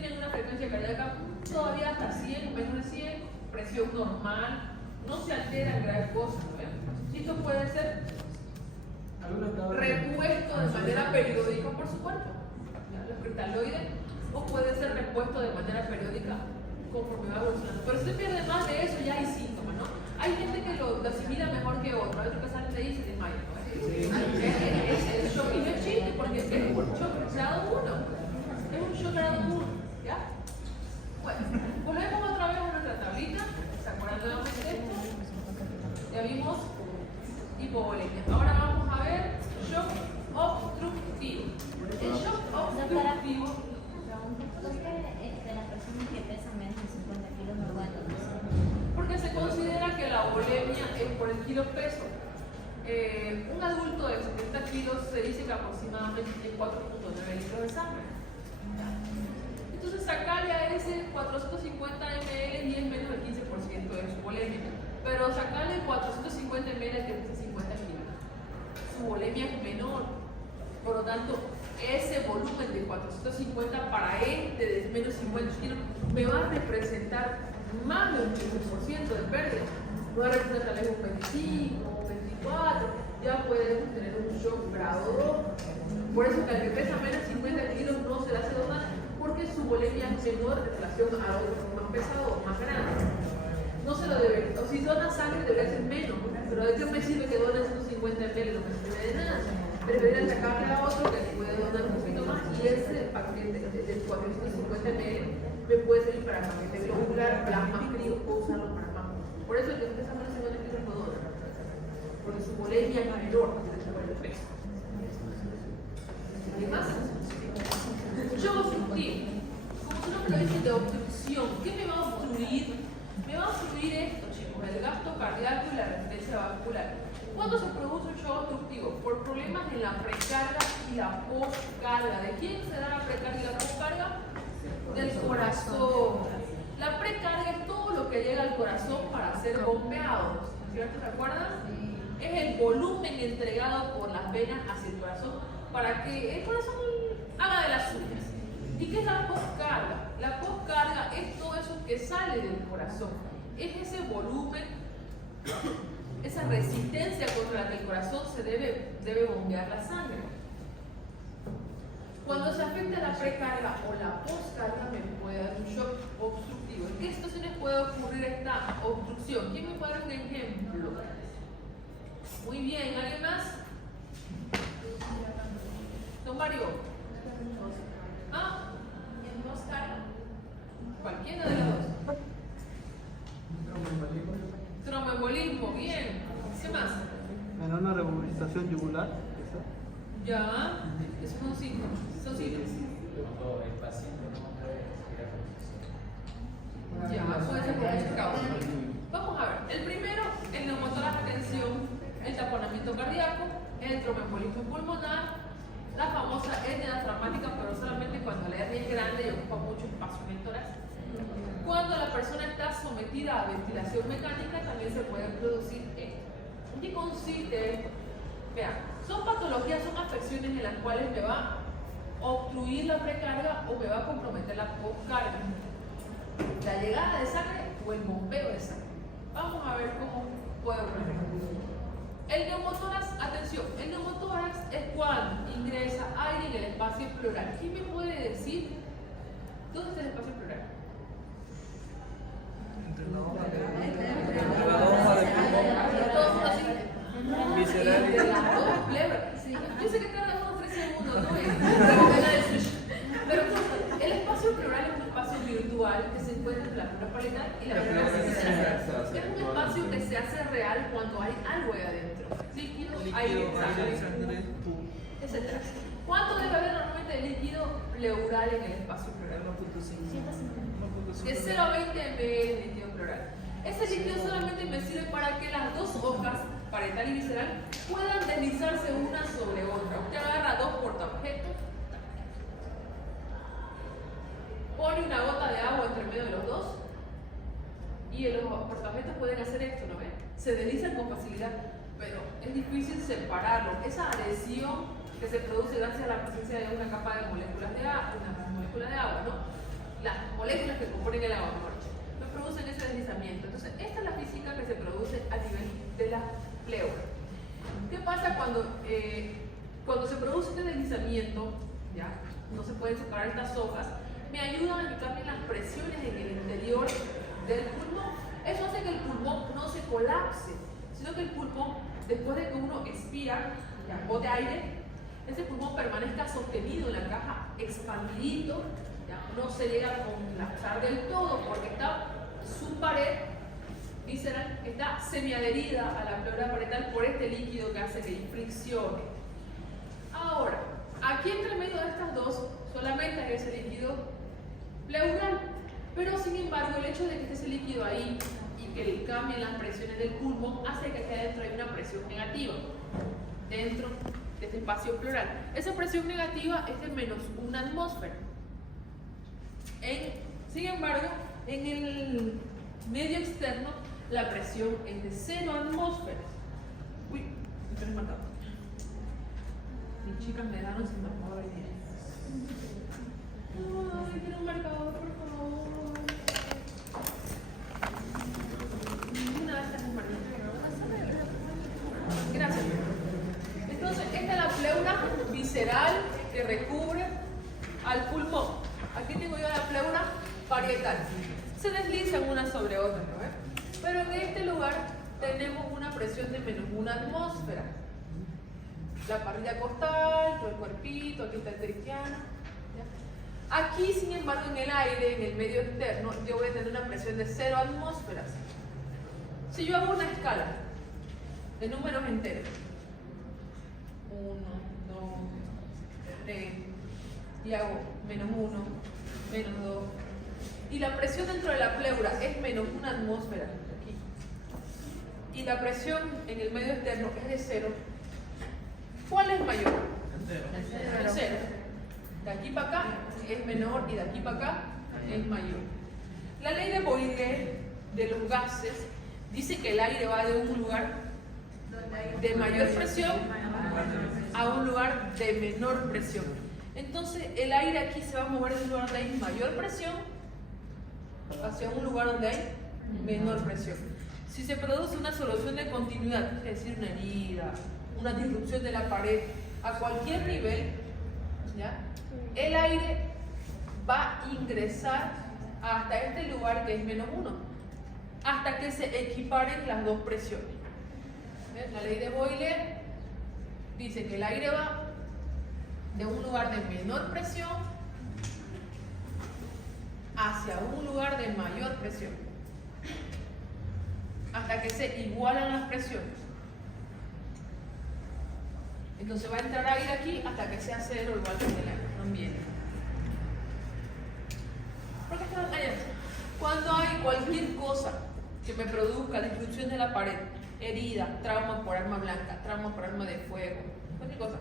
tienen una frecuencia cardíaca todavía hasta 100, menos de 100, presión normal, no se alteran graves cosas. ¿No? Esto puede ser repuesto de manera periódica por su cuerpo, ¿ya? Los cristaloides, o puede ser repuesto de manera periódica conforme va evolucionando. Pero si se pierde más de eso, ya hay síntomas, ¿no? Hay gente que lo asimila mejor que otro, hay otro que sale de ahí y se desmaya, ¿no? Es el shock, y no es chiste, porque es un shock grado 1. Es un shock grado 1, ¿ya? Bueno, volvemos otra vez a nuestra tablita. ¿Se acuerdan nuevamente de esto? Ya vimos hipovolemia. Ahora vamos a ver shock obstructivo. El shock obstructivo. ¿Por qué las personas que pesan menos de 50 kilos no aguantan? Porque se considera que la volemia es por el kilo peso. Un adulto de 70 kilos se dice que aproximadamente tiene 4.9 litros de sangre. Entonces sacarle a ese 450 ml y es menos del 15% de su volemia. Pero sacarle 450 ml que pesa 50 kilos, su volemia es menor. Por lo tanto, ese volumen de 450 para este de menos 50 kilos me va a representar más del 15% de pérdida. Me va a representar tal vez un 25, un 24, ya podemos tener un shock grado 2. Por eso que al que pesa menos 50 kilos no se le hace donar, porque su volemia es menor en relación a otro más pesado o más grande. No se lo debe, o si dona sangre debería ser menos, pero ¿de qué me sirve que done 150 ml? No me sirve de nada. Debería sacarle a otro que puede donar un poquito más, y ese paquete de 450 ml me puede servir para paquete globular, plasma frío, puedo usarlo para más. Por eso el que pesa menos 50 kilos no dona, porque su volemia es menor sobre el peso. ¿Hay más? Shock obstructivo. Como su nombre lo dice, de obstrucción. ¿Qué me va a obstruir? Me va a obstruir esto, chicos, el gasto cardíaco y la resistencia vascular. ¿Cuándo se produce un shock obstructivo? Por problemas en la precarga y la postcarga. ¿De quién se da la precarga y la postcarga? Del corazón. La precarga es todo lo que llega al corazón para ser bombeado. ¿Cierto? ¿Se acuerdan? Es el volumen entregado por las venas hacia el corazón para que el corazón haga de las suyas. ¿Y qué es la postcarga? La postcarga es todo eso que sale del corazón. Es ese volumen, esa resistencia contra la que el corazón se debe bombear la sangre. Cuando se afecta la precarga o la postcarga me puede dar un shock obstructivo. ¿En qué situaciones puede ocurrir esta obstrucción? ¿Quién me puede dar un ejemplo? Muy bien, ¿alguien más? Don Mario. ¿Ah? ¿En postcarga? Cualquiera de las dos. Tromboembolismo, bien. ¿Qué más? En una rebobinización yugular. Ya, esos son síntomas. Son síntomas. Cuando el paciente no puede respirar. Ya, puede ser por muchas causas. Vamos a ver. El primero, el neumotórax de tensión, el taponamiento cardíaco, el tromboembolismo pulmonar, la famosa hernia diafragmática, pero solamente cuando la hernia es grande y ocupa mucho espacio en el tórax. Cuando la persona está sometida a ventilación mecánica, también se puede producir esto. ¿En qué consiste esto? Vean, son patologías, son afecciones en las cuales me va a obstruir la precarga o me va a comprometer la postcarga. La llegada de sangre o el bombeo de sangre. Vamos a ver cómo puede ocurrir. El neumotórax, atención, el neumotórax es cuando ingresa aire en el espacio pleural. ¿Quién me puede decir dónde está el espacio pleural? Entre la hoja de Visceral. Yo sé que tarda unos 3 segundos, ¿no? Pero el espacio pleural es un espacio virtual que se encuentra entre la pleura palatal y la pleura visceral. Es un espacio que se hace real cuando hay algo ahí adentro. Líquido, aire, sangre, etc. ¿Cuánto debe haber normalmente de líquido pleural en el espacio pleural? De 0 a 20 ml de líquido pleural. Ese líquido solamente me sirve para que las dos hojas, parietal y visceral, puedan deslizarse una sobre otra. Usted agarra dos portaobjetos, pone una gota de agua entre medio de los dos y los portaobjetos pueden hacer esto, ¿no ven? Se deslizan con facilidad, pero es difícil separarlo. Esa adhesión que se produce gracias a la presencia de una capa de moléculas de agua, ¿no? en el agua, me producen ese deslizamiento. Entonces, esta es la física que se produce a nivel de la pleura. ¿Qué pasa cuando se produce este deslizamiento? ¿Ya? No se pueden separar estas hojas. Me ayudan a que cambien las presiones en el interior del pulmón. Eso hace que el pulmón no se colapse, sino que el pulmón, después de que uno expira, ya, bote aire, ese pulmón permanezca sostenido en la caja, expandidito, ya, no se llega a colapsar del todo porque está su pared visceral, está semiadherida a la pleura parietal por este líquido que hace que friccione. Ahora, aquí entre medio de estas dos solamente hay ese líquido pleural, pero sin embargo el hecho de que esté ese líquido ahí y que cambien las presiones del pulmón hace que aquí adentro haya una presión negativa dentro de este espacio pleural. Esa presión negativa es de menos 1 atmósfera. Sin embargo, en el medio externo la presión es de 0 atmósferas. Uy, me estoy matando. Mis chicas me dejaron sin marcador hoy día. Ay, quiero un marcador, por favor. Ninguna de estas es un marcador. Gracias. Entonces, esta es la pleura visceral que recubre al pulmón. Aquí tengo yo la pleura parietal. Se deslizan una sobre otra, ¿no ves? Pero en este lugar tenemos una presión de menos 1 atmósfera. La parrilla costal, todo el cuerpito, aquí está el tritiano. Aquí, sin embargo, en el aire, en el medio externo, yo voy a tener una presión de 0 atmósferas. Si yo hago una escala de números enteros, 1, 2, 3, y hago menos 1, menos 2, y la presión dentro de la pleura es menos 1 atmósfera, aquí, y la presión en el medio externo es de 0, ¿cuál es mayor? El 0. De aquí para acá es menor y de aquí para acá es mayor. La ley de Boyle de los gases dice que el aire va de un lugar de mayor presión a un lugar de menor presión. Entonces el aire aquí se va a mover de un lugar donde hay mayor presión hacia un lugar donde hay menor presión. Si se produce una solución de continuidad, es decir, una herida, una disrupción de la pared a cualquier nivel, ¿ya? El aire va a ingresar hasta este lugar que es menos 1, hasta que se equiparen las dos presiones. ¿Ves? La ley de Boyle dice que el aire va de un lugar de menor presión hacia un lugar de mayor presión, hasta que se igualan las presiones. Entonces va a entrar aire aquí hasta que sea 0 igual que en el ambiente. ¿Por qué están allá? Cuando hay cualquier cosa que me produzca destrucción de la pared, herida, trauma por arma blanca, trauma por arma de fuego, cualquier cosa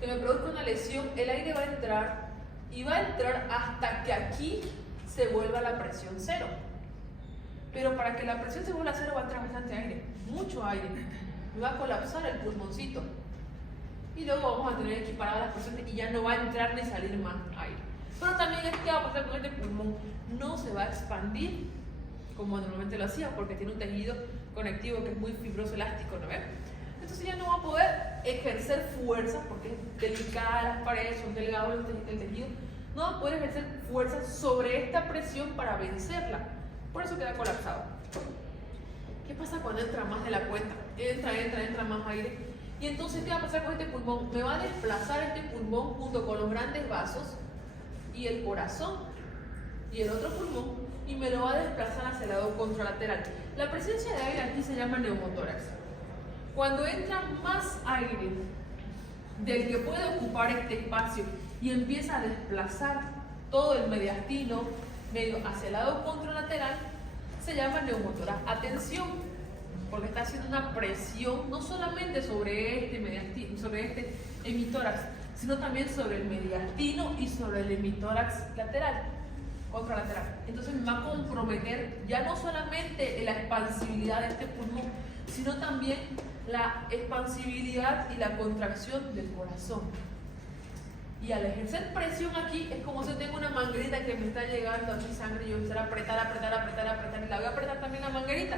que me produzca una lesión, el aire va a entrar y va a entrar hasta que aquí se vuelva la presión 0. Pero para que la presión se vuelva a 0 va a entrar bastante aire, mucho aire. Me va a colapsar el pulmoncito. Y luego vamos a tener equiparadas las presiones y ya no va a entrar ni salir más aire. Pero también es que va a pasar con este pulmón, no se va a expandir como normalmente lo hacía porque tiene un tejido conectivo que es muy fibroso elástico, ¿no ves? Entonces ya no va a poder ejercer fuerza porque es delicada las paredes, son delgados el tejido, no va a poder ejercer fuerza sobre esta presión para vencerla, por eso queda colapsado. ¿Qué pasa cuando entra más de la cuenta? Entra más aire. Y entonces, ¿qué va a pasar con este pulmón? Me va a desplazar este pulmón junto con los grandes vasos y el corazón y el otro pulmón y me lo va a desplazar hacia el lado contralateral. La presencia de aire aquí se llama neumotórax. Cuando entra más aire del que puede ocupar este espacio y empieza a desplazar todo el mediastino medio hacia el lado contralateral, se llama neumotórax. Atención, porque está haciendo una presión no solamente sobre este mediastino, sobre este hemitórax, sino también sobre el mediastino y sobre el hemitórax lateral, contralateral. Entonces me va a comprometer ya no solamente la expansibilidad de este pulmón, sino también la expansibilidad y la contracción del corazón. Y al ejercer presión aquí, es como si tengo una manguerita que me está llegando aquí sangre y yo empezar a apretar, y la voy a apretar también la manguerita.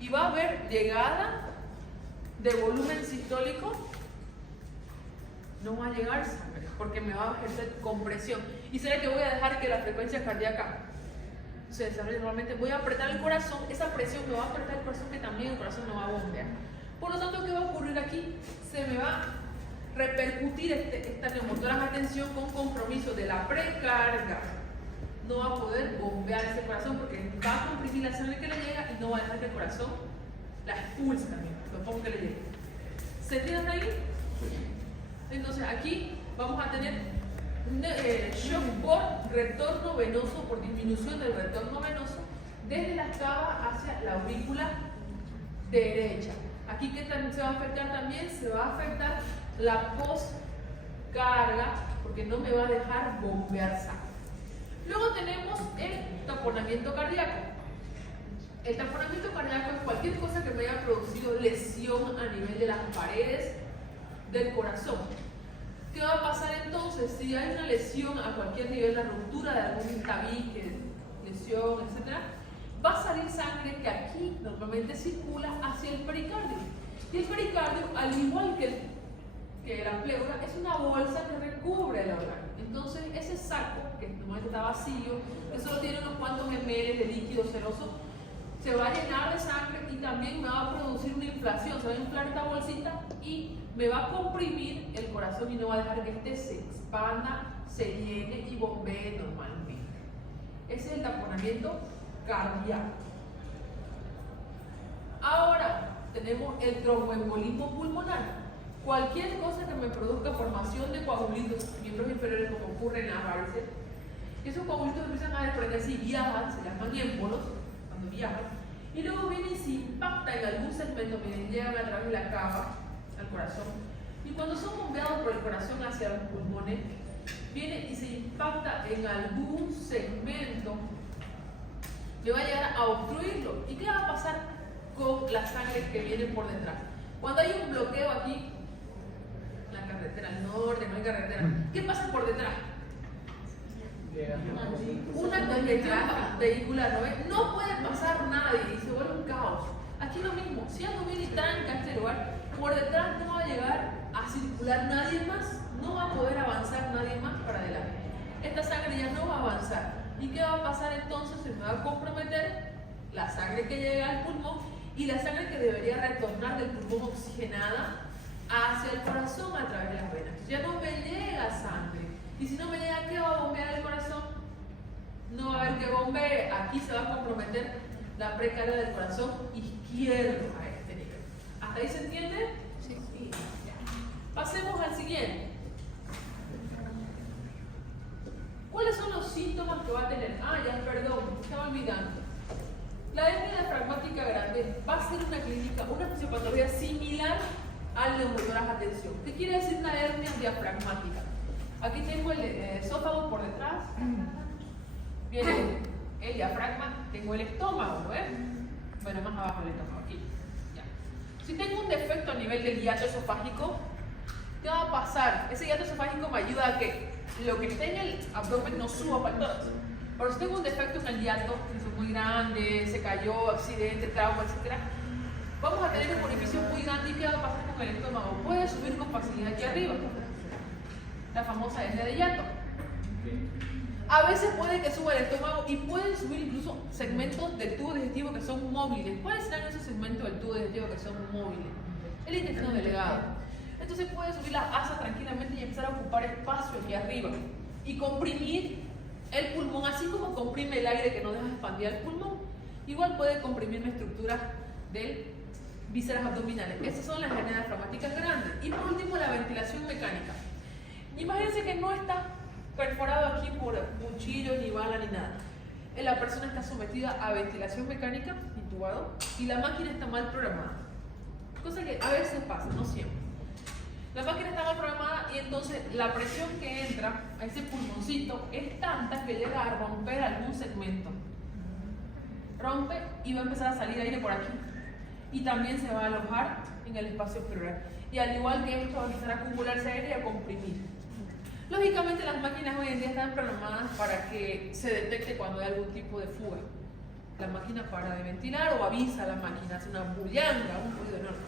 Y va a haber llegada de volumen sistólico, no va a llegar sangre, porque me va a ejercer compresión. ¿Y será que voy a dejar que la frecuencia cardíaca se desarrolle normalmente? Voy a apretar el corazón, esa presión me va a apretar el corazón, que también el corazón no va a bombear. Por lo tanto, ¿qué va a ocurrir aquí? Se me va a repercutir esta neumotórax a tensión con compromiso de la precarga. No va a poder bombear ese corazón porque va a comprimir la sangre que le llega y no va a dejar que el corazón la expulse también, lo poco que le llegue. ¿Se entienden ahí? Entonces aquí vamos a tener un shock por retorno venoso, por disminución del retorno venoso desde la cava hacia la aurícula derecha. Aquí que se va a afectar también, se va a afectar la postcarga porque no me va a dejar bombear sangre. Luego tenemos el taponamiento cardíaco. El taponamiento cardíaco es cualquier cosa que me haya producido lesión a nivel de las paredes del corazón. ¿Qué va a pasar entonces? Si hay una lesión a cualquier nivel, la ruptura de algún tabique, lesión, etc., va a salir sangre que aquí normalmente circula hacia el pericardio. Y el pericardio, al igual que la pleura, es una bolsa que recubre el órgano. Entonces, ese saco, que normalmente está vacío, que solo tiene unos cuantos ml de líquido seroso, se va a llenar de sangre y también me va a producir una inflación. Se va a inflar esta bolsita y me va a comprimir el corazón y no va a dejar que este se expanda, se llene y bombee normalmente. Ese es el taponamiento cardíaco. Ahora tenemos el tromboembolismo pulmonar. Cualquier cosa que me produzca formación de coagulitos, miembros inferiores, como ocurre en la varices, esos coagulitos empiezan a desprenderse y viajan, se llaman émbolos, cuando viajan, y luego vienen y se impactan en algún segmento, miren, llegan a través de la cava al corazón, y cuando son bombeados por el corazón hacia los pulmones, viene y se impacta en algún segmento que va a llegar a obstruirlo. ¿Y qué va a pasar con la sangre que viene por detrás? Cuando hay un bloqueo aquí, la carretera al norte, no hay carretera, ¿qué pasa por detrás? Una congestión vehicular, ¿no ves? No puede pasar nadie y se vuelve un caos. Aquí lo mismo, si algo viene y tranca este lugar, por detrás no va a llegar a circular nadie más, no va a poder avanzar nadie más para adelante. Esta sangre ya no va a avanzar. ¿Y qué va a pasar entonces? Se me va a comprometer la sangre que llega al pulmón y la sangre que debería retornar del pulmón oxigenada hacia el corazón a través de las venas. Ya no me llega sangre. Y si no me llega, ¿qué va a bombear el corazón? No va a haber que bombee. Aquí se va a comprometer la precarga del corazón izquierdo a este nivel. ¿Hasta ahí se entiende? Sí. Pasemos al siguiente. ¿Cuáles son los síntomas que va a tener? Perdón, estaba olvidando. La hernia diafragmática grande va a ser una clínica, una fisiopatología similar al neumotórax a tensión. ¿Qué quiere decir una hernia diafragmática? Aquí tengo el esófago por detrás, viene el diafragma, tengo el estómago, ¿no ves? Bueno, más abajo el estómago, aquí. Ya. Si tengo un defecto a nivel del hiato esofágico, ¿qué va a pasar? Ese hiato esofágico me ayuda a que lo que esté en el abdomen no suba para todos. Pero si tengo un defecto en el hiato, que es muy grande, se cayó, accidente, trauma, etc., vamos a tener un orificio muy grande. ¿Y qué va a pasar con el estómago? Puede subir con facilidad aquí arriba, la famosa hernia de hiato. A veces puede que suba el estómago y pueden subir incluso segmentos del tubo digestivo que son móviles. ¿Cuáles serán esos segmentos del tubo digestivo que son móviles? El intestino delgado. Entonces puede subir la asa tranquilamente y empezar a ocupar espacio aquí arriba y comprimir el pulmón, así como comprime el aire que no deja expandir el pulmón. Igual puede comprimir la estructura de vísceras abdominales. Estas son las hernias diafragmáticas grandes. Y por último, la ventilación mecánica. Imagínense que no está perforado aquí por cuchillo, ni bala, ni nada. La persona está sometida a ventilación mecánica, intubado, y la máquina está mal programada. Cosa que a veces pasa, no siempre. La máquina está mal programada y entonces la presión que entra a ese pulmoncito es tanta que llega a romper algún segmento. Rompe y va a empezar a salir aire por aquí. Y también se va a alojar en el espacio pleural. Y al igual que esto va a empezar a acumularse aire y a comprimir. Lógicamente las máquinas hoy en día están programadas para que se detecte cuando hay algún tipo de fuga. La máquina para de ventilar o avisa a la máquina, hace una bullanga, un ruido enorme.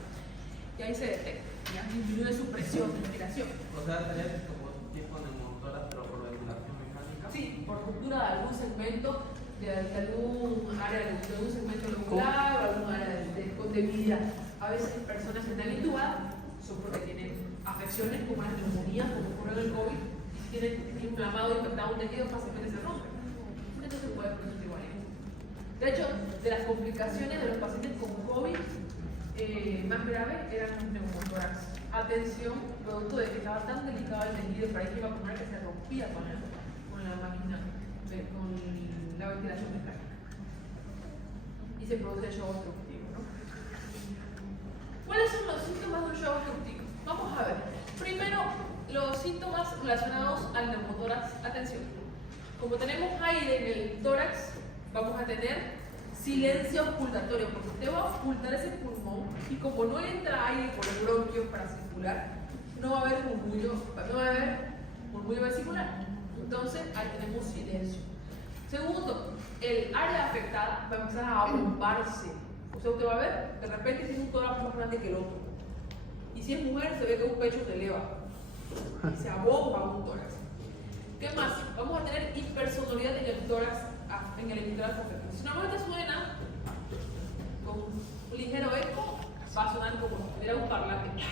Y ahí se detecta, ya disminuye su presión de respiración. O sea, sería como tipo de motoras, pero por ventilación mecánica. Sí, por ruptura de algún segmento, de algún área de algún segmento locular o algún área de vida. A veces personas que están intubadas son porque tienen afecciones como las neumonías, como ocurre en el COVID, y tienen inflamado y infectado un tejido, fácilmente se rompe. Entonces puede producir igual. De hecho, de las complicaciones de los pacientes con COVID más graves eran los neumotórax. Atención, producto de que estaba tan delicado el tejido parénquima pulmonar que se rompía con la máquina, con la ventilación mecánica. Y se produce el shock obstructivo, ¿no? ¿Cuáles son los síntomas de un shock obstructivo? Vamos a ver. Primero, los síntomas relacionados al neumotórax. Atención. Como tenemos aire en el tórax, vamos a tener silencio auscultatorio, porque usted va a auscultar ese pulmón y como no entra aire por el bronquio para circular, no va a haber murmullo vesicular. Entonces, ahí tenemos silencio. Segundo, el área afectada va a empezar a bombarse. O sea, usted va a ver, de repente tiene un tórax más grande que el otro. Y si es mujer, se ve que un pecho se eleva. Y se abomba un tórax. ¿Qué más? Vamos a tener hipersonoridad en el tórax, en el epítelis afectado. Si normalmente suena con un ligero eco, va a sonar como si tuviera un parlante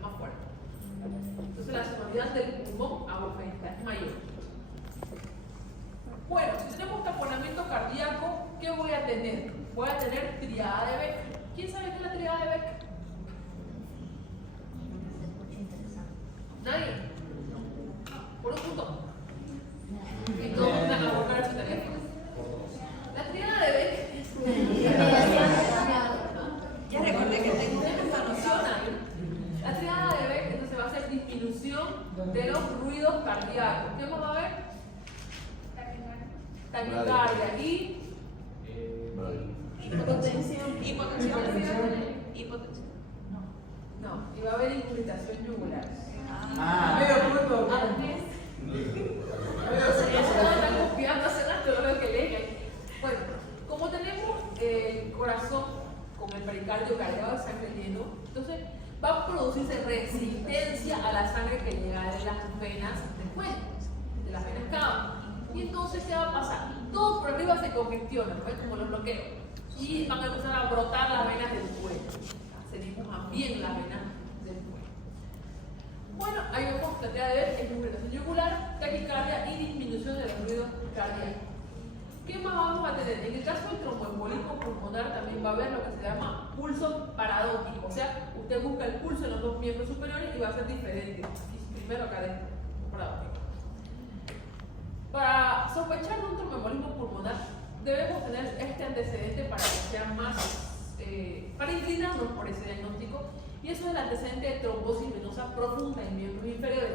más fuerte. Entonces la sonoridad del pulmón aumenta, es mayor. Bueno, si tenemos taponamiento cardíaco, ¿qué voy a tener? Voy a tener triada de Beck. ¿Quién sabe qué es la triada de Beck? ¿Nadie? Por un punto. Y todos van a buscar su teléfono. La triada de Beck. Ya recordé que tengo una información ahí. La triada de Beck, entonces va a ser disminución de los ruidos cardíacos. ¿Qué más va a haber? Taquicardia y hipotensión. Hipotensión. no, y va a haber inclinación yugular. Medio punto. Están copiando hace rato lo que leen. Bueno, como tenemos el corazón con el pericardio cargado de sangre lleno, entonces va a producirse resistencia a la sangre que llega de las venas del cuello, de las venas cava. Y entonces, ¿qué va a pasar? Todo por arriba se congestiona, ¿ves? Como los bloqueos. Y van a empezar a brotar las venas del cuello. Se dibujan bien las venas del cuello. Bueno, ahí vemos que la triada de Beck es irritación yugular, taquicardia y disminución de los ruidos cardíacos. ¿Qué más vamos a tener? En el caso del tromboembolismo pulmonar también va a haber lo que se llama pulso paradójico. O sea, usted busca el pulso en los dos miembros superiores y va a ser diferente. Y primero acá adentro, paradójico. Para sospechar de un tromboembolismo pulmonar debemos tener este antecedente para que sea más, para inclinarnos por ese diagnóstico, y eso es el antecedente de trombosis venosa profunda en miembros inferiores,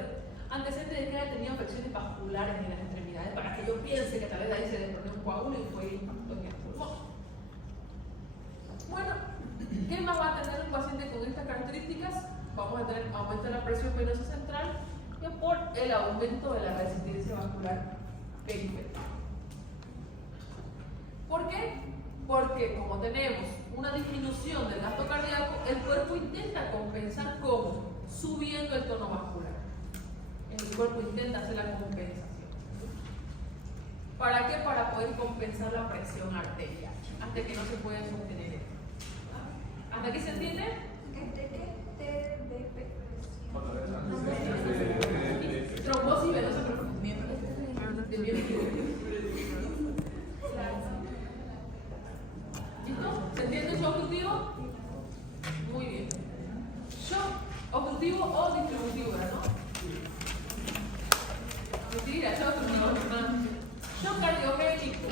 antecedente de que haya tenido afecciones vasculares en las extremidades, para que yo piense que tal vez ahí se desprendió un coágulo y fue impacto en el pulmón. Bueno, ¿qué más va a tener un paciente con estas características? Vamos a tener aumento de la presión venosa central y por el aumento de la resistencia vascular periférica. ¿Por qué? Porque como tenemos una disminución del gasto cardíaco, el cuerpo intenta compensar ¿cómo? Subiendo el tono vascular. El cuerpo intenta hacer la compensación. ¿Para qué? Para poder compensar la presión arterial, hasta que no se puede sostener esto. ¿Hasta aquí se entiende? Trombosis venosa profunda. ¿Listo? ¿Se entiende el shock obstructivo? Muy bien. Shock obstructivo o distributivo, ¿no? Mentira, shock obstructivo. Shock cardiogénico.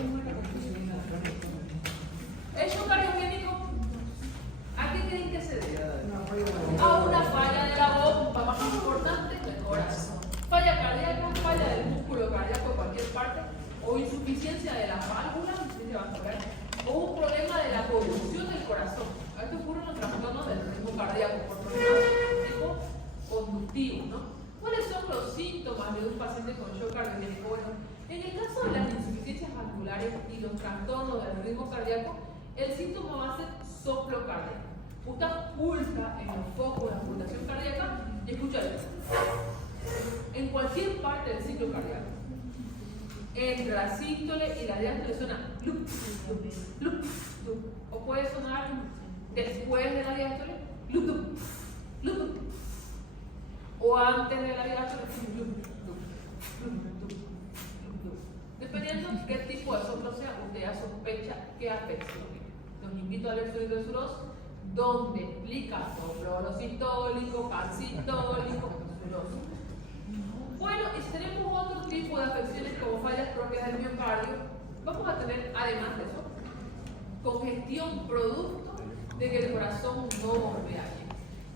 El shock cardiogénico, ¿a qué creen que se debe? A una falla de la bomba más importante del corazón. Falla cardíaca, falla del músculo cardíaco en cualquier parte, o insuficiencia de las válvulas, insuficiencia vascular, o un problema de la conducción del corazón. Esto ocurre en los trastornos del ritmo cardíaco, por problemas de tipo conductivo, ¿no? ¿Cuáles son son los síntomas de un paciente con shock cardiogénico? Bueno, en el caso de las insuficiencias vasculares y los trastornos del ritmo cardíaco, el síntoma va a ser soplo cardíaco. Usted pulsa en los focos de la pulsación cardíaca y escucha esto. En cualquier parte del ciclo cardíaco, entre la sístole y la diástole suena lup, lup, lup, lup. O puede sonar después de la diástole, lup, lup, lup, lup. O antes de la diástole, lup, lup, lup, lup, lup, lup. Dependiendo de qué tipo de soplo sea, usted ya sospecha qué afección. Los invito a leer su libro de Suros, donde explica soplo sistólico, pansistólico, suroso. Bueno, y si tenemos otro tipo de afecciones como fallas propias del miocardio, vamos a tener, además de eso, congestión producto de que el corazón no bombea bien.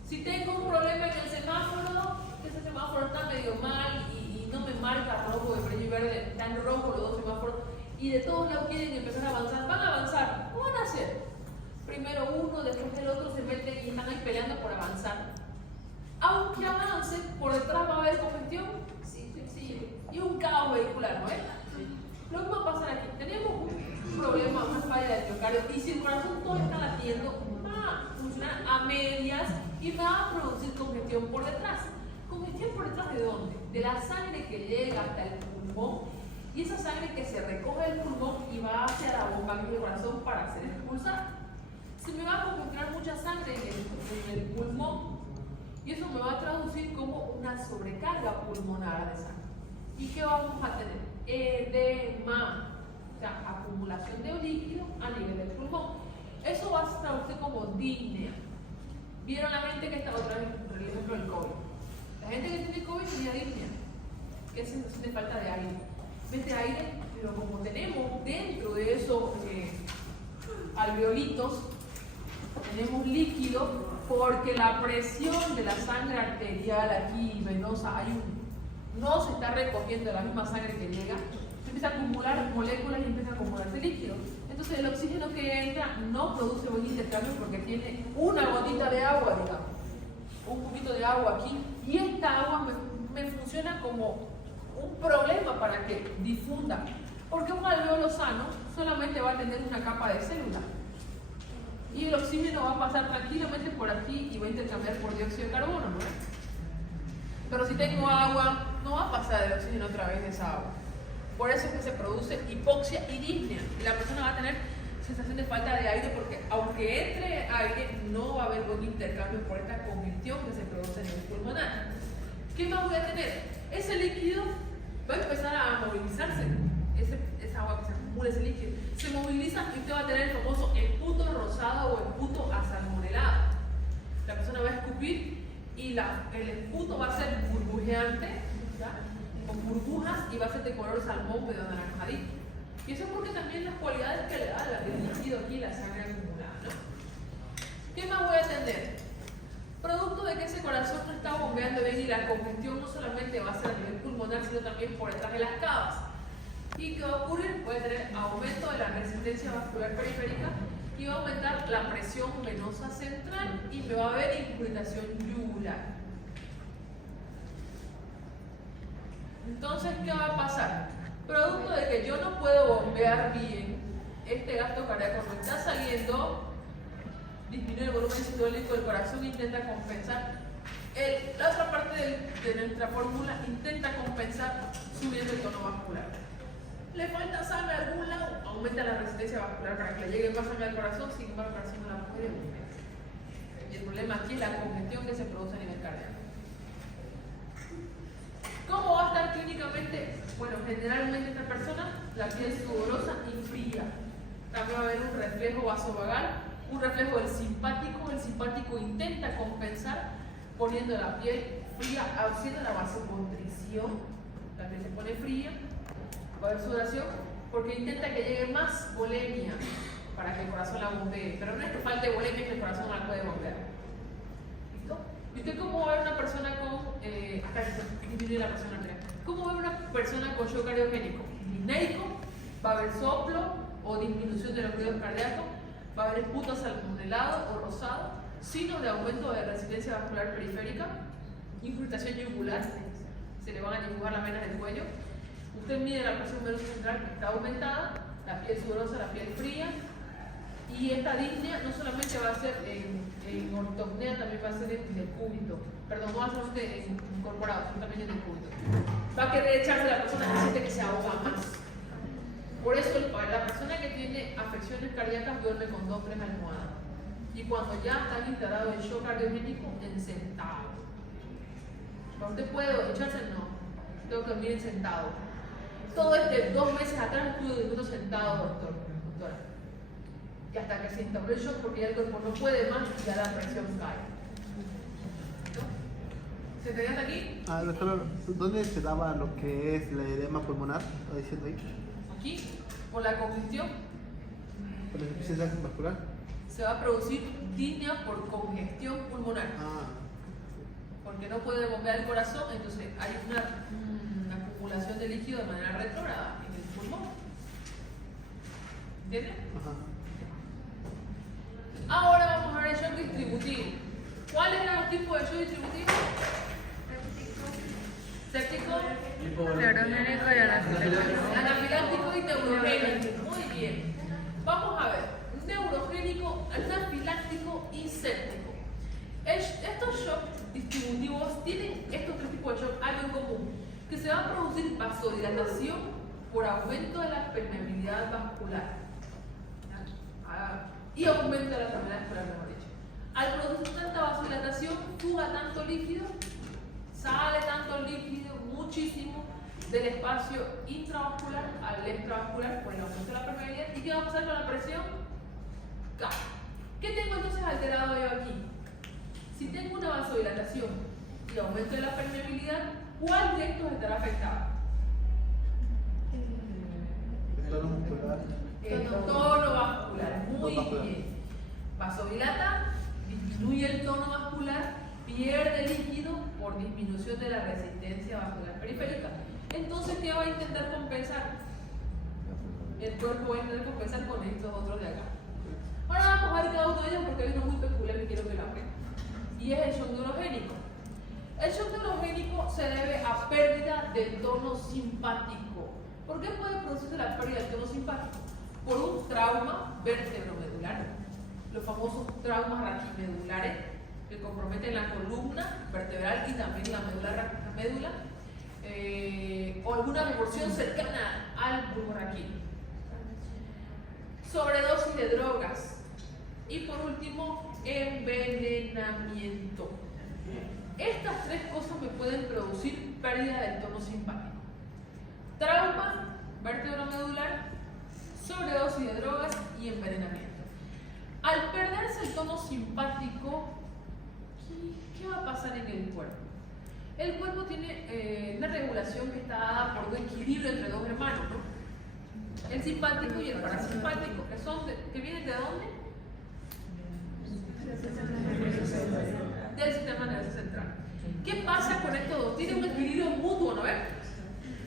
Si tengo un problema en el semáforo, que ese semáforo está medio mal y no me marca rojo, amarillo y verde, están rojos los dos semáforos, y de todos lados quieren empezar a avanzar, van a avanzar, ¿cómo van a hacer? Primero uno, después el otro se meten y están ahí peleando por avanzar. Aunque avance, por detrás va a haber congestión, sí, y un caos vehicular, ¿no es? Lo que va a pasar aquí, tenemos un problema, una falla del miocardio, y si el corazón todo está latiendo, va a funcionar a medias y va a producir congestión por detrás. ¿Congestión por detrás de dónde? De la sangre que llega hasta el pulmón, y esa sangre que se recoge del pulmón y va hacia la bomba del corazón para ser expulsada. Se me va a congestionar mucha sangre en el pulmón, y eso me va a traducir como una sobrecarga pulmonar de sangre. ¿Y qué vamos a tener? Edema, o sea, acumulación de líquido a nivel del pulmón. Eso va a traducir como disnea. ¿Vieron la gente que está otra vez, por ejemplo, el COVID? La gente que tiene COVID tenía disnea, que es sensación de falta de aire. Mete aire, pero como tenemos dentro de esos alveolitos, tenemos líquido, porque la presión de la sangre arterial aquí, venosa, no se está recogiendo la misma sangre que llega, se empieza a acumular moléculas y empieza a acumularse líquido. Entonces el oxígeno que entra no produce buen intercambio porque tiene una gotita de agua, digamos, un poquito de agua aquí, y esta agua me funciona como un problema para que difunda, porque un alveolo sano solamente va a tener una capa de células. Y el oxígeno va a pasar tranquilamente por aquí y va a intercambiar por dióxido de carbono, ¿no? Pero si tengo agua, no va a pasar el oxígeno otra vez de esa agua. Por eso es que se produce hipoxia y disnea. Y la persona va a tener sensación de falta de aire porque aunque entre aire, no va a haber buen intercambio por esta congestión que se produce en el pulmonar. ¿Qué más voy a tener? Ese líquido va a empezar a movilizarse. Esa agua que se acumula, ese líquido, se moviliza y usted va a tener el famoso emputo rosado o emputo asalmonelado. La persona va a escupir y el emputo va a ser burbujeante, ¿ya? Con burbujas, y va a ser de color salmón medio anaranjadito. Y eso es porque también las cualidades que le da el líquido aquí, la sangre acumulada, ¿no? ¿Qué más voy a tener? Producto de que ese corazón no está bombeando bien y la congestión no solamente va a ser a nivel pulmonar, sino también por detrás de las cavas. ¿Y qué va a ocurrir? Puede tener aumento de la resistencia vascular periférica y va a aumentar la presión venosa central y me va a haber incuritación yugular. Entonces, ¿qué va a pasar? Producto de que yo no puedo bombear bien, este gasto cardíaco no está saliendo, disminuye el volumen sistólico del corazón, intenta compensar. La otra parte de nuestra fórmula intenta compensar subiendo el tono vascular. Le falta sangre a algún lado, aumenta la resistencia vascular para que le llegue más sangre al corazón, sin embargo el corazón no la puede bombear. Y el problema aquí es la congestión que se produce a nivel cardíaco. ¿Cómo va a estar clínicamente? Bueno, generalmente esta persona, la piel sudorosa y fría. También va a haber un reflejo vasovagal, un reflejo del simpático. El simpático intenta compensar poniendo la piel fría, haciendo la vasoconstricción. La piel se pone fría, va a haber sudoración, porque intenta que llegue más volemia para que el corazón la bombee. Pero no es que falte volemia, que el corazón no la puede bombear. ¿Listo? ¿Y usted cómo va a ver una persona con... acá disminuye la presión arterial. ¿Cómo va a ver una persona con shock cardiogénico? Disneico, va a haber soplo o disminución de los ruidos cardíacos, va a haber emputo salmonelado o rosado, signos de aumento de resistencia vascular periférica, incrustación yugular, se le van a dibujar las venas del cuello. Usted mide la presión venosa central que está aumentada, la piel sudorosa, la piel fría. Y esta disnea no solamente va a ser en ortopnea, también va a ser en decúbito. Perdón, no va a ser en incorporado, sino también en decúbito. Va a querer echarse a la persona que siente que se ahoga más. Por eso la persona que tiene afecciones cardíacas duerme con 2 o 3 almohadas. Y cuando ya está instalado el shock cardiogénico, en sentado. ¿Usted puede echarse? No. Tengo que dormir sentado. Todo 2 meses atrás estuve durmiendo sentado, doctora. Y hasta que se instauró el shock porque ya el cuerpo no puede más y ya la presión cae. ¿No? ¿Se te hasta aquí? Doctor, ¿dónde se daba lo que es el edema pulmonar? ¿Está diciendo ahí? Aquí, por la congestión, ¿Por la insuficiencia vascular? se va a producir disnea por congestión pulmonar. Porque no puede bombear el corazón, entonces hay una acumulación de líquido de manera retrógrada en el pulmón. ¿Entiendes? Ajá. Ahora vamos a ver el shock distributivo. ¿Cuáles eran los tipos de shock distributivo? Séptico, Neurogénico y anafiláctico y neurogénico. Muy bien. Vamos a ver. Neurogénico, anafiláctico y séptico. Estos shocks distributivos tienen estos 3 tipos de shock algo en común, que se va a producir vasodilatación por aumento de la permeabilidad vascular y aumento de la permeabilidad vascular, mejor dicho. Al producir tanta vasodilatación, fuga tanto líquido, sale tanto líquido, muchísimo, del espacio intravascular al extravascular por el aumento de la permeabilidad. ¿Y qué va a pasar con la presión? Cae. ¿Qué tengo entonces alterado yo aquí? Si tengo una vasodilatación y aumento de la permeabilidad, ¿cuál de estos estará afectado? El tono muscular. El tono vascular. Muy bien. Vasodilata, disminuye el tono vascular, pierde líquido por disminución de la resistencia vascular periférica. Entonces, ¿qué va a intentar compensar? El cuerpo va a intentar compensar con estos otros de acá. Ahora vamos a ver cada uno de ellos porque hay uno muy peculiar que quiero que lo aprendan. Y es el shock neurogénico. El shock neurogénico se debe a pérdida del tono simpático. ¿Por qué puede producirse la pérdida del tono simpático? Por un trauma vertebromedular, los famosos traumas raquimedulares que comprometen la columna vertebral y también la médula, o alguna porción cercana al bulbo raquídeo. Sobredosis de drogas. Y por último, envenenamiento. Estas 3 cosas me pueden producir pérdida del tono simpático. Trauma vertebromedular, sobredosis de drogas y envenenamiento. Al perderse el tono simpático, ¿qué va a pasar en el cuerpo? El cuerpo tiene una regulación que está dada por un equilibrio entre 2 hermanos, ¿no? El simpático y el parasimpático, que vienen ¿de dónde? Del sistema nervioso central. ¿Qué pasa con estos dos? Tienen un equilibrio mutuo, ¿no ves?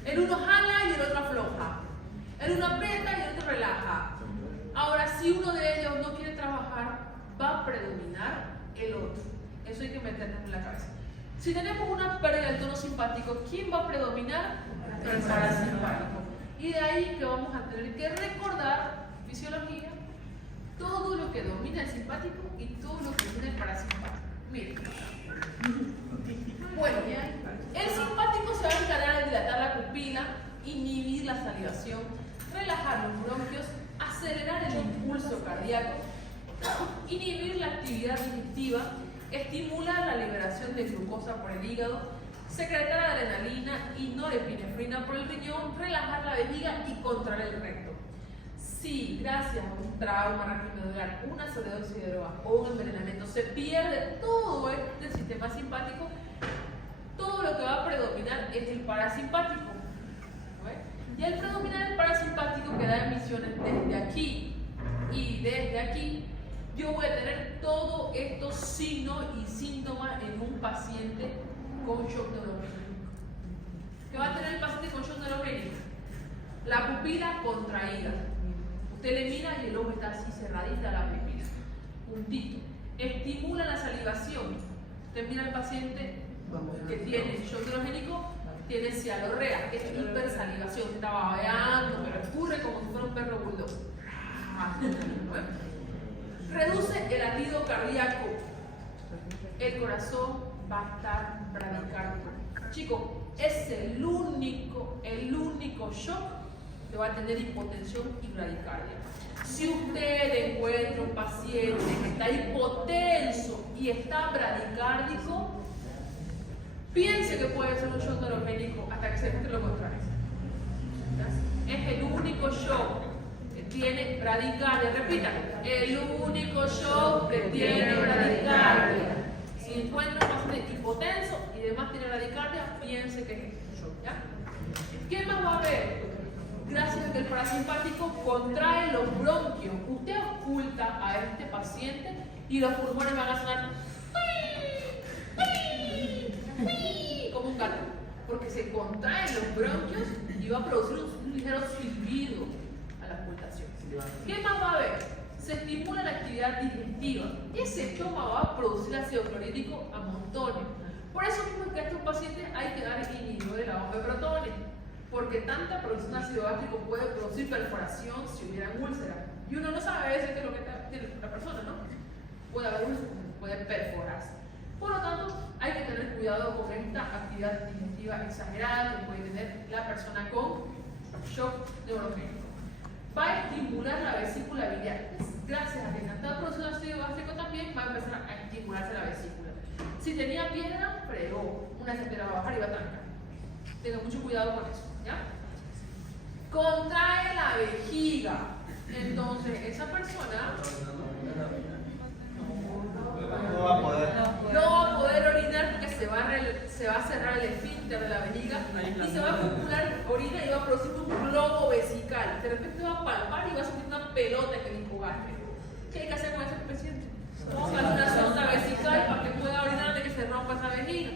El uno jala y el otro afloja. El uno aprieta y el otro relaja. Ahora, si uno de ellos no quiere trabajar, va a predominar el otro. Eso hay que meternos en la cabeza. Si tenemos una pérdida del tono simpático, ¿quién va a predominar? El parasimpático. Y de ahí que vamos a tener que recordar fisiología, todo lo que domina el simpático y todo lo que tiene el parasimpático. Miren. Bueno, el simpático se va a encargar de dilatar la pupila, inhibir la salivación, relajar los bronquios, acelerar el impulso cardíaco, inhibir la actividad digestiva, estimular la liberación de glucosa por el hígado, secretar adrenalina y norepinefrina por el riñón, relajar la vejiga y contraer el recto. Si gracias a un trauma raquimedular, una sobredosis de droga o un envenenamiento se pierde todo este sistema simpático, todo lo que va a predominar es el parasimpático. Y al predominar el parasimpático que da emisiones desde aquí y desde aquí, yo voy a tener todos estos signos y síntomas en un paciente con shock neurogénico. ¿Qué va a tener el paciente con shock neurogénico? La pupila contraída. Usted le mira y el ojo está así cerradita la pupila. Puntito. Estimula la salivación. Usted mira al paciente que tiene shock neurogénico, tiene cialorrea, que es hipersalivación, se está babeando, pero escurre como si fuera un perro bulldog. Reduce el latido cardíaco. El corazón va a estar bradicárdico. Chicos, es el único shock que va a tener hipotensión y bradicardia. Si usted encuentra un paciente que está hipotenso y está bradicárdico, piense que puede ser un shock neurogénico hasta que se demuestre lo contrario. Es el único shock que tiene bradicardia. Repita, el único shock que tiene bradicardia. Si encuentra un paciente hipotenso y demás tiene bradicardia, piense que es un shock. ¿Ya? ¿Qué más va a haber? Gracias a que el parasimpático contrae los bronquios. Usted oculta a este paciente y los pulmones van a sonar como un gato, porque se contraen los bronquios y va a producir un ligero silbido a la ocultación. ¿Qué más va a haber? Se estimula la actividad digestiva. Ese estómago va a producir ácido clorhídrico a montones. Por eso mismo es que a estos pacientes hay que dar inhibidor de la bomba de protones, porque tanta producción de ácido gástrico puede producir perforación si hubiera úlcera. Y uno no sabe a veces qué es lo que tiene la persona, ¿no? Puede haber úlcera, puede perforarse. Por lo tanto, hay que tener cuidado con esta actividad digestiva exagerada que puede tener la persona con shock neurogénico. Va a estimular la vesícula biliar. Gracias a que está produciendo ácido gástrico también va a empezar a estimularse la vesícula. Si tenía piedra, fregó. Una centera va a bajar y va a trancar. Tenga mucho cuidado con eso, ¿ya? Contrae la vejiga. Entonces, esa persona No va a poder. no va a poder orinar porque se va a cerrar el esfínter de la vejiga y se va a acumular orina y va a producir un globo vesical. De repente va a palpar y va a sentir una pelota que le jugaste. ¿Qué hay que hacer con ese paciente? Póngale una sonda vesical para que pueda orinar antes que se rompa esa vejiga.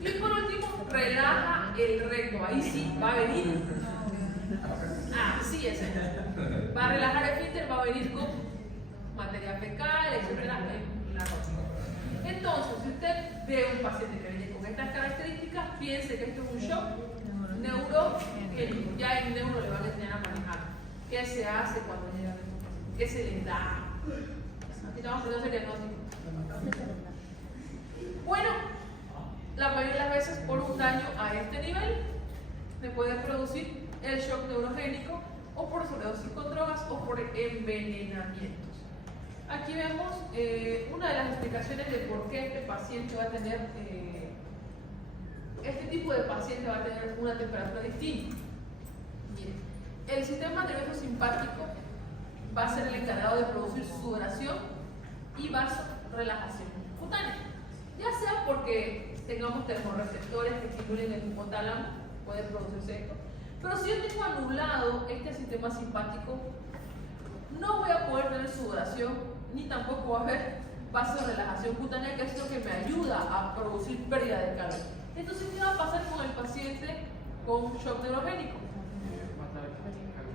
Y por último, relaja el recto. Ahí sí, va a venir. Ah, sí, ese. Va a relajar el esfínter, va a venir con materia fecal, etcétera, en la ropa. Entonces, si usted ve un paciente que viene con estas características, piense que esto es un shock neurogénico. Ya en neuro le van a enseñar a manejar. ¿Qué se hace cuando llega? ¿Qué se le da? Aquí estamos haciendo ese diagnóstico. Bueno, la mayoría de las veces por un daño a este nivel se puede producir el shock neurogénico o por sobredosis con drogas o por envenenamientos. Aquí vemos una de las explicaciones de por qué este paciente va a tener, este tipo de paciente va a tener una temperatura distinta. Miren, el sistema nervioso simpático va a ser el encargado de producir sudoración y vasorelajación cutánea, ya sea porque tengamos termorreceptores que estimulen el hipotálamo, puede producirse esto, pero si yo tengo anulado este sistema simpático, no voy a poder tener sudoración ni tampoco va a haber vasorelajación cutánea, que es lo que me ayuda a producir pérdida de calor. Entonces, ¿qué va a pasar con el paciente con shock neurogénico?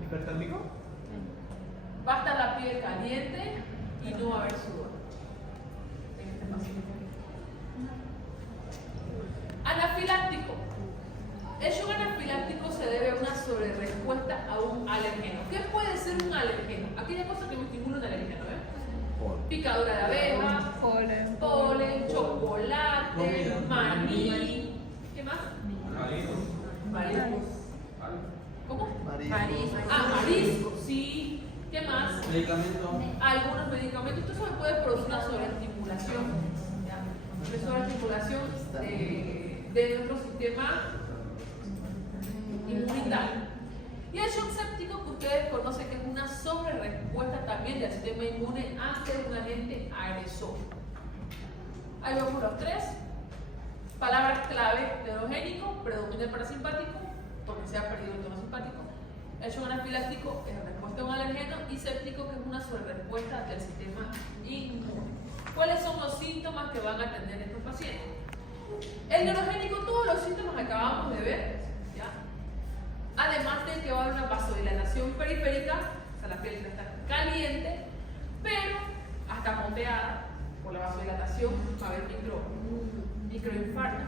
¿Hipertérmico? Va a estar la piel caliente y no va a haber sudor en este paciente. Anafiláctico. El shock anafiláctico se debe a una sobrerespuesta a un alergeno. ¿Qué puede ser un alergeno? Aquella cosa que me estimula un alergeno, picadura de abejas, polen, chocolate, maní. ¿Qué más? Mariscos. ¿Cómo? Mariscos. Ah, mariscos, sí. ¿Qué más? Medicamento. Algunos medicamentos. Esto se puede producir una sobreestimulación. Una sobreestimulación de nuestro sistema inmunitario. Y el shock séptico, que ustedes conocen que es una sobrerespuesta también del sistema inmune ante un agente agresor. Ahí vamos los tres. Palabras clave: neurogénico, predomina el parasimpático, porque se ha perdido el tono simpático. El shock anafiláctico es respuesta a un alergeno, y séptico, que es una sobrerespuesta del sistema inmune. ¿Cuáles son los síntomas que van a tener estos pacientes? El neurogénico, todos los síntomas que acabamos de ver, ¿ya? Además de que va a haber una vasodilatación periférica, o sea, la piel que está caliente, pero hasta ponteada por la vasodilatación, va a haber microinfarto.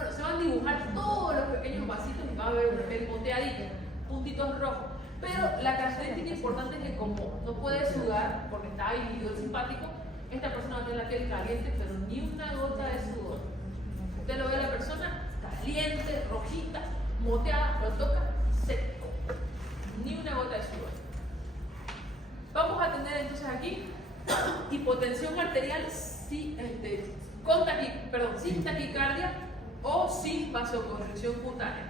Bueno, se van a dibujar todos los pequeños vasitos y va a ver el moteadito, puntitos rojos. Pero la característica importante es que como no puede sudar porque está inhibido el simpático, esta persona va a tener la piel caliente, pero ni una gota de sudor. Usted lo ve a la persona caliente, rojita, moteada, lo toca seco. Ni una gota de sudor. Vamos a tener entonces aquí hipotensión arterial sin taquicardia o sin vasoconstricción cutánea.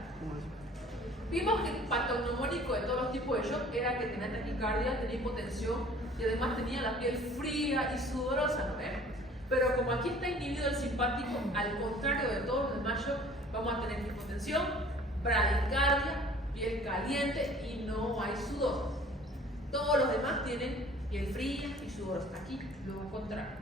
Vimos que el patognomónico de todos los tipos de shock era que tenía taquicardia, tenía hipotensión y además tenía la piel fría y sudorosa, ¿no ven? Pero como aquí está inhibido el simpático, al contrario de todos los demás shock, vamos a tener hipotensión, bradicardia, piel caliente y no hay sudor. Todos los demás tienen piel fría y sudorosa. Aquí lo contrario.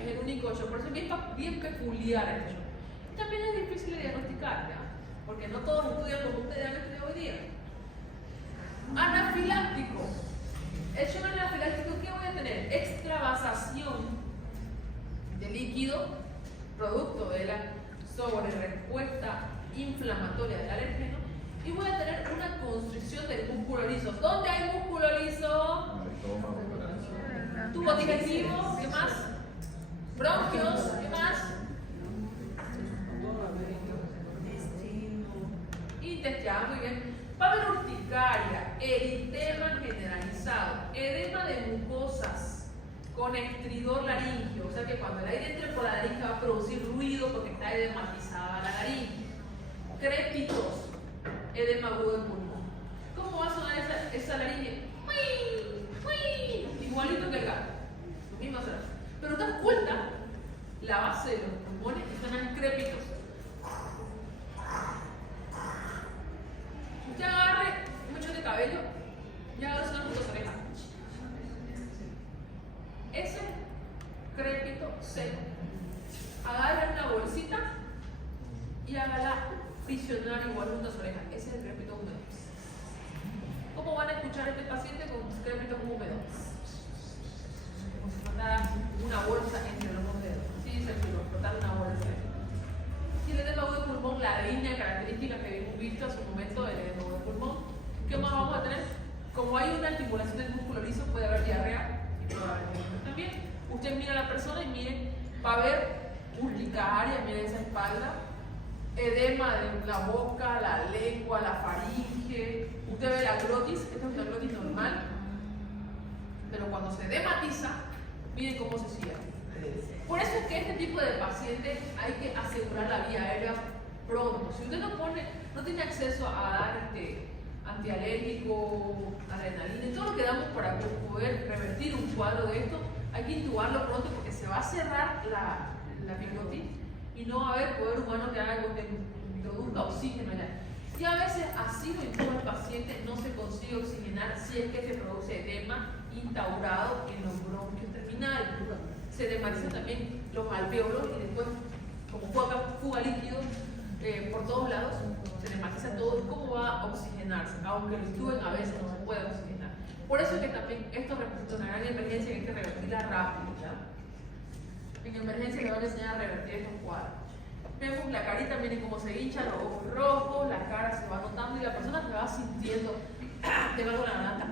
Es el único shock, por eso es bien peculiar el shock. Y también es difícil de diagnosticar, ¿ya? Porque no todos estudian como ustedes han estudiado hoy día. Anafiláctico. El shock anafiláctico, ¿qué voy a tener? Extravasación de líquido, producto de la sobrerespuesta inflamatoria del alérgeno, y voy a tener una constricción del músculo liso. ¿Dónde hay músculo liso? Tubo digestivo, ¿qué más? Bronquios, ¿qué más? Intestinal, muy bien. Va a haber urticaria, eritema generalizado, edema de mucosas con estridor laringio, o sea que cuando el aire entre por la laringe va a producir ruido porque está edematizada la laringe. Crépitos, edema agudo del pulmón. ¿Cómo va a sonar esa laringe? Igualito que el gato. Lo mismo será. Pero te das cuenta, la base de los pulmones están en crépitos. Usted agarre mucho de cabello y haga sonar tus orejas. Ese crépito seco. Agarre una bolsita y hágala prisionar igual en las orejas. Ese es el crépito húmedo. ¿Cómo van a escuchar a este paciente con crépitos húmedos? Como si flotara una bolsa entre los dos dedos. Así dice el libro, flotar una bolsa. Y el edema agudo del pulmón, la línea característica que hemos visto hace un momento del edema agudo del pulmón. ¿Qué más vamos a tener? Como hay una estimulación del músculo liso, puede haber diarrea y puede haber vómitos también. Usted mira a la persona y mire, va a haber urticaria, mire esa espalda, edema de la boca, la lengua, la faringe. Usted ve la glotis, esta es una glotis normal, pero cuando se edematiza, miren cómo se cierra. Por eso es que este tipo de pacientes hay que asegurar la vía aérea pronto. Si usted no tiene acceso a dar antialérgico, adrenalina, todo lo que damos para poder revertir un cuadro de esto, hay que intubarlo pronto porque se va a cerrar la epiglotis y no va a haber poder humano que haga que introduzca oxígeno allá. Y a veces así lo intuba el paciente, no se consigue oxigenar si es que se produce edema instaurado en los bronquios terminales. Se dematizan también los alvéolos y después, como fuga líquido por todos lados, se dematiza todo. ¿Cómo va a oxigenarse? Aunque lo intuben, a veces no se puede oxigenar. Por eso es que también esto representa una gran emergencia que hay que revertirla rápido, ¿ya? En emergencia le van a enseñar a revertir estos cuadros. Vemos la carita, miren cómo se hincha, los ojos rojos, la cara se va notando y la persona se va sintiendo, te va con la garganta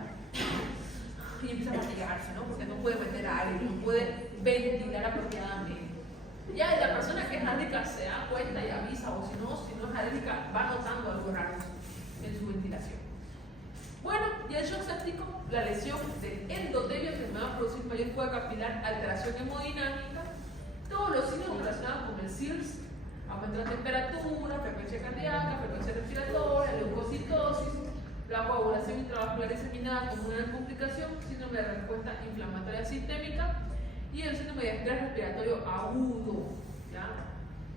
y empieza a fatigarse, ¿no? Porque no puede meter aire, no puede ventilar apropiadamente. Ya la persona que es alérgica se da cuenta y avisa, o si no es alérgica, va notando algo raro en su ventilación. Bueno, y el shock séptico, la lesión del endotelio que me va a producir mayor fuga capilar, alteración hemodinámica, todos los signos relacionados con el SIRS, aumento de la temperatura, frecuencia cardíaca, frecuencia respiratoria, leucocitosis, la coagulación intravascular diseminada como una complicación, síndrome de respuesta inflamatoria sistémica y el síndrome de estrés respiratorio agudo. ¿Ya?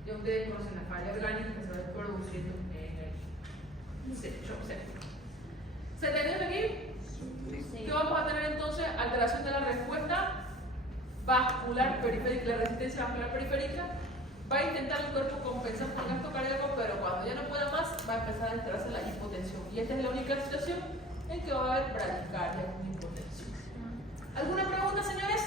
Ya ustedes conocen la falla orgánica que se va produciendo en el shock séptico. ¿Se entiende aquí? Sí. ¿Qué vamos a tener entonces? Alteración de la respuesta vascular periférica, la resistencia vascular periférica. Va a intentar el cuerpo compensar por gasto cardíaco, pero cuando ya no pueda más, va a empezar a entrarse la hipotensión. Y esta es la única situación en que va a haber bradicardia con hipotensión. ¿Alguna pregunta, señores?